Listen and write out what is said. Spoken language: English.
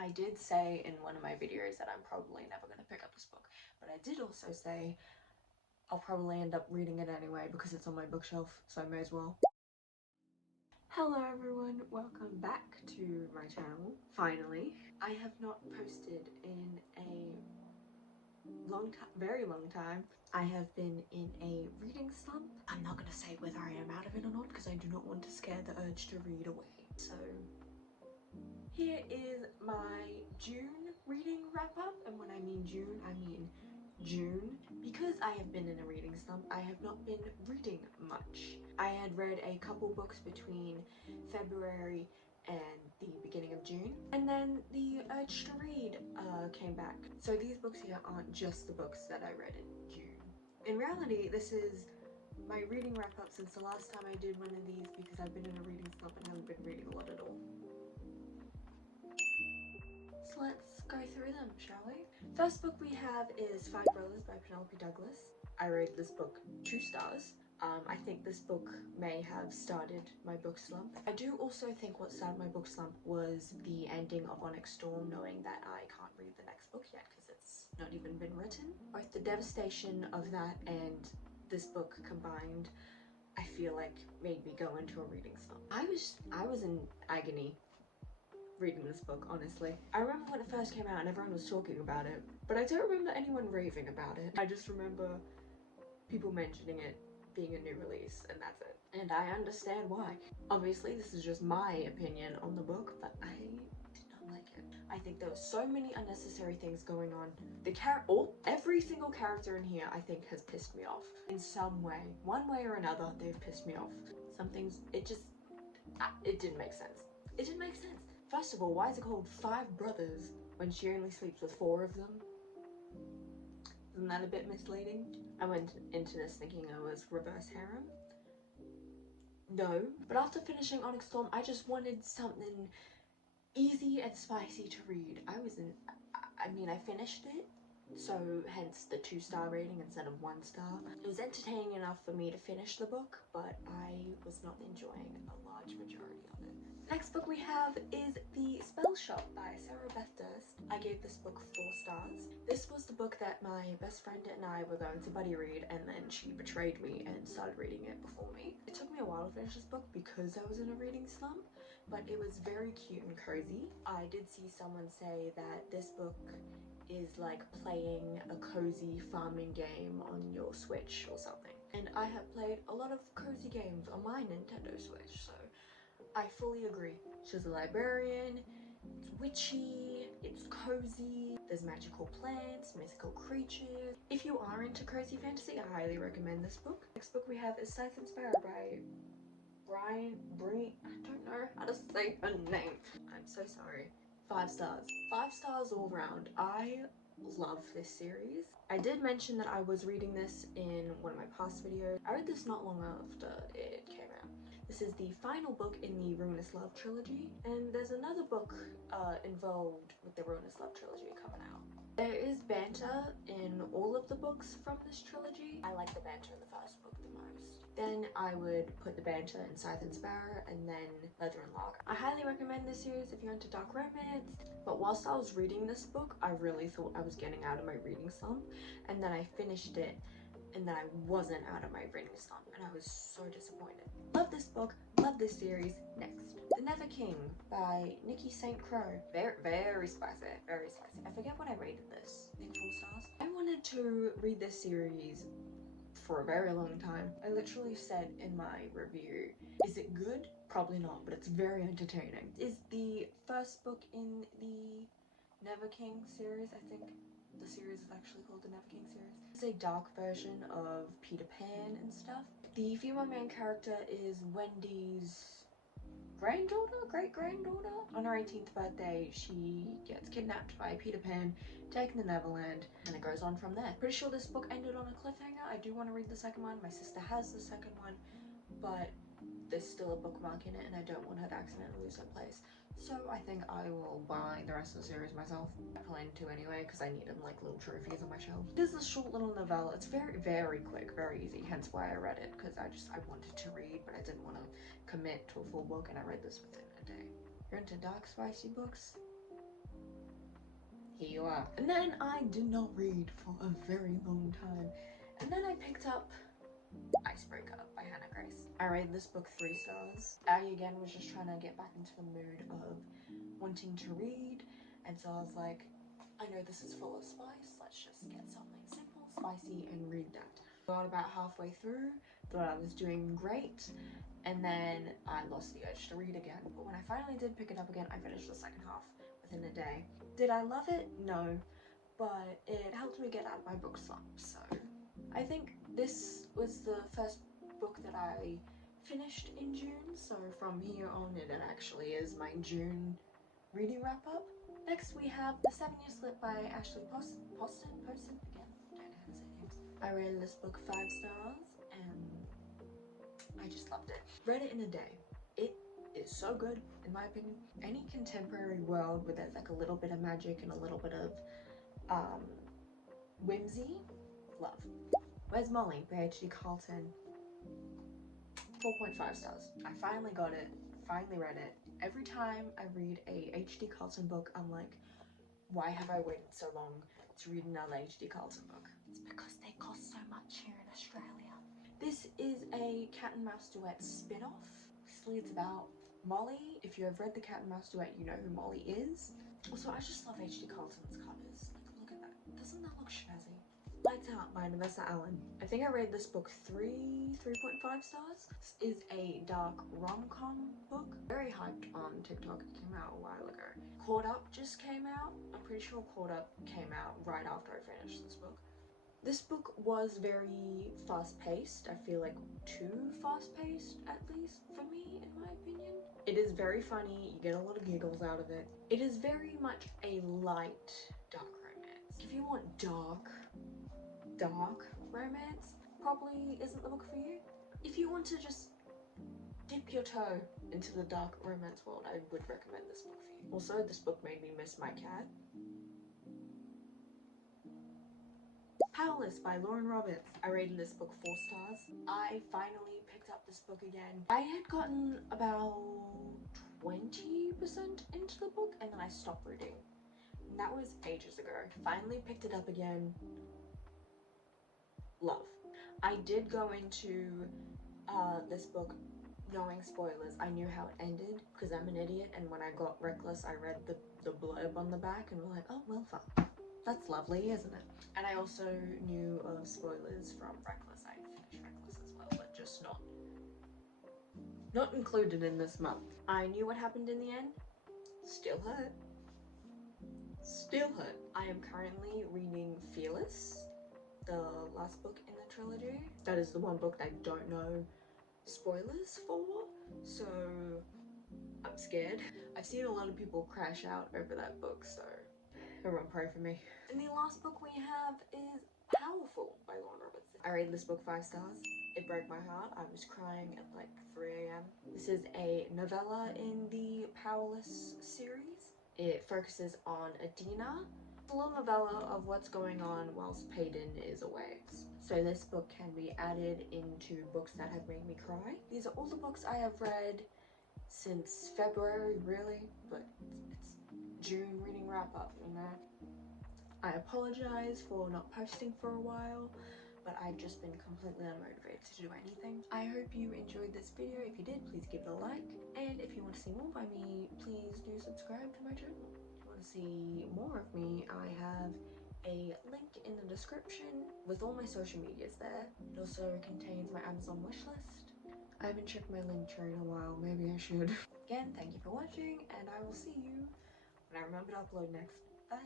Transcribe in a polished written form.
I did say in one of my videos that I'm probably never going to pick up this book, but I did also say I'll probably end up reading it anyway because it's on my bookshelf, so I may as well. Hello everyone, welcome back to my channel. Finally, I have not posted in a very long time. I have been in a reading slump. I'm not gonna say whether I am out of it or not because I do not want to scare the urge to read away. So here is my June reading wrap up, and when I mean June, I mean June. Because I have been in a reading slump, I have not been reading much. I had read a couple books between February and the beginning of June, and then the urge to read came back. So these books here aren't just the books that I read in June. In reality, this is my reading wrap up since the last time I did one of these because I've been in a reading slump and haven't been reading a lot at all. So let's go through them, shall we? First book we have is Five Brothers by Penelope Douglas. I rate this book 2 stars. I think this book may have started my book slump. I do also think what started my book slump was the ending of Onyx Storm, knowing that I can't read the next book yet because it's not even been written. Both the devastation of that and this book combined, I feel like made me go into a reading slump. I was in agony reading this book, honestly. I remember when it first came out and everyone was talking about it, but I don't remember anyone raving about it. I just remember people mentioning it being a new release, and that's it. And I understand why. Obviously, this is just my opinion on the book, but I did not like it. I think there were so many unnecessary things going on. Every single character in here, I think, has pissed me off in some way. One way or another, they've pissed me off. Some things, it didn't make sense. It didn't make sense. First of all, why is it called Five Brothers when she only sleeps with 4 of them? Isn't that a bit misleading? I went into this thinking it was reverse harem. No, but after finishing Onyx Storm, I just wanted something easy and spicy to read. I mean, I finished it, so hence the 2-star rating instead of 1 star. It was entertaining enough for me to finish the book, but I was not enjoying a large majority of it. Next book we have is The Spell Shop by Sarah Beth Durst. I gave this book 4 stars. This was the book that my best friend and I were going to buddy read, and then she betrayed me and started reading it before me. It took me a while to finish this book because I was in a reading slump, but it was very cute and cozy. I did see someone say that this book is like playing a cozy farming game on your Switch or something. And I have played a lot of cozy games on my Nintendo Switch, so I fully agree. She's a librarian, it's witchy, it's cozy, there's magical plants, mythical creatures. If you are into cozy fantasy, I highly recommend this book. Next book we have is Scythe and Sparrow by I don't know how to say her name. I'm so sorry. 5 stars. 5 stars all round. I love this series. I did mention that I was reading this in one of my past videos. I read this not long after it came out. This is the final book in the Ruinous Love trilogy, and there's another book involved with the Ruinous Love trilogy coming out. There is banter in all of the books from this trilogy. I like the banter in the first book the most. Then I would put the banter in Scythe and Sparrow, and then Leather and Lock. I highly recommend this series if you're into dark romance, but whilst I was reading this book, I really thought I was getting out of my reading slump, and then I finished it, and then I wasn't out of my reading slump, and I was so disappointed. Love this book, love this series. Next, The Nether King by Nikki St. Crow. Very spicy, very spicy. I forget what I rated this. I think 4 stars. I wanted to read this series for a very long time. I literally said in my review, is it good? Probably not, but it's very entertaining. It's the first book in the Never King series, I think. The series is actually called the Never King series. It's a dark version of Peter Pan and stuff. The female main character is Wendy's granddaughter, great-granddaughter. On her 18th birthday, she gets kidnapped by Peter Pan, taken to Neverland, and it goes on from there. Pretty sure this book ended on a cliffhanger. I do want to read the second one. My sister has the second one, but there's still a bookmark in it, and I don't want her to accidentally lose her place. So I think I will buy the rest of the series myself. I plan to anyway, because I need them like little trophies on my shelf. This is a short little novella. It's very quick, very easy, hence why I read it, because I wanted to read, but I didn't want to commit to a full book, and I read this within a day. You're into dark, spicy books? here you are. And then I did not read for a very long time. And then I picked up Icebreaker by Hannah Grace. I rated this book 3 stars. I again was just trying to get back into the mood of wanting to read, and so I was like, I know this is full of spice, let's just get something simple, spicy, and read that. Got about halfway through, thought I was doing great, and then I lost the urge to read again. But when I finally did pick it up again, I finished the second half within a day. Did I love it? No, but it helped me get out of my book slump, so I think this was the first book that I finished in June, so from here on it actually is my June reading wrap up. Next we have The 7-Year Slip by Ashley Poston, again, don't know how to say names. I rated this book 5 stars and I just loved it. Read it in a day. It is so good in my opinion. Any contemporary world where there's like a little bit of magic and a little bit of whimsy, love. Where's Molly by H.D. Carlton? 4.5 stars. I finally got it, finally read it. Every time I read a H.D. Carlton book, I'm like, why have I waited so long to read another H.D. Carlton book? It's because they cost so much here in Australia. This is a cat and mouse duet spin-off. Basically, it's about Molly. If you have read the cat and mouse duet, you know who Molly is. Also, I just love H.D. Carlton's covers. Like, look at that. Doesn't that look snazzy? Lights Out by Nevessa Allen. I think I rated this book 3.5 stars. This is a dark rom-com book. Very hyped on TikTok. It came out a while ago. Caught Up just came out. I'm pretty sure Caught Up came out right after I finished this book. This book was very fast-paced. I feel like too fast-paced, at least for me, in my opinion. It is very funny. You get a lot of giggles out of it. It is very much a light, dark romance. If you want dark romance, probably isn't the book for you. If you want to just dip your toe into the dark romance world, I would recommend this book for you. Also, this book made me miss my cat. Powerless by Lauren Roberts. I rated this book 4 stars. I finally picked up this book again. I had gotten about 20% into the book and then I stopped reading. And that was ages ago. Finally picked it up again. Love. I did go into this book knowing spoilers. I knew how it ended because I'm an idiot, and when I got Reckless I read the blurb on the back and was like, oh well, fuck. That's lovely, isn't it? And I also knew of spoilers from Reckless. I finished Reckless as well, but just not included in this month. I knew what happened in the end. Still hurt. Still hurt. I am currently reading Fearless, the last book in the trilogy. That is the one book that I don't know spoilers for, so I'm scared. I've seen a lot of people crash out over that book, so everyone pray for me. And the last book we have is Powerful by Lauren Roberts. I rated this book 5 stars. It broke my heart. I was crying at like 3 AM. This is a novella in the Powerless series. It focuses on Adina. It's a little novella of what's going on whilst Payton is away. So this book can be added into books that have made me cry. These are all the books I have read since February, really, but it's June reading wrap up, you know. I apologize for not posting for a while, but I've just been completely unmotivated to do anything. I hope you enjoyed this video. If you did, please give it a like, and if you want to see more by me, please do subscribe to my channel. If you want to see more of me, I have a link in the description with all my social medias there. It also contains my Amazon wishlist. I haven't checked my link tree in a while, maybe I should. Again, thank you for watching, and I will see you when I remember to upload next. Bye!